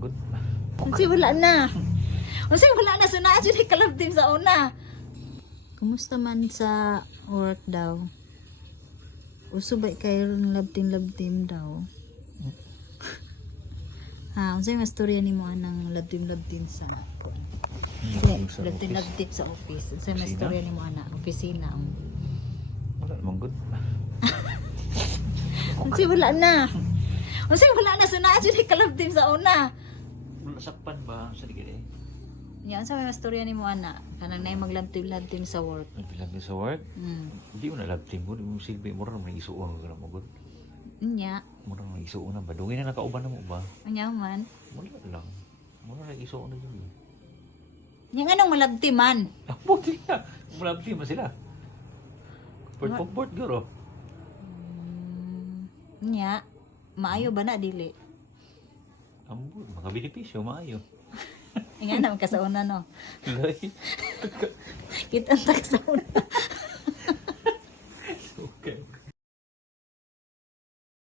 manggod. Unsi wala na. Unsi wala na sa naa dyan kalab team sa una. Kumusta man sa work daw? Uso ba kayo ng love team daw? Ha, unsa yung storya nimo anang love team sa love team sa office. Unsa yung storya nimo ana opisina? Wala manggod. Unsi wala na. Unsi wala na sa naa dyan kalab team sa una. Sakpan ba sa digid eh? Yan sa mga storya ni mo ana, kanang nay mag-love team sa work. Nagpilang sa work? Hindi mo na love team mo, mo silbi mo rin isuon ko na magod. Nya, Mo rin isuon na ba? Dungin na nakauban na mo ba? nya man. Wala lang. Mo rin isuon na yun. Nya anong ma-love team man? Ang puti na. Mo love team ba sila? Port comfort guro. Nya, maayo ba na dili? Ang mga benepisyo maayo. Nga na ka sa una no. Lay. Kita tak sa una.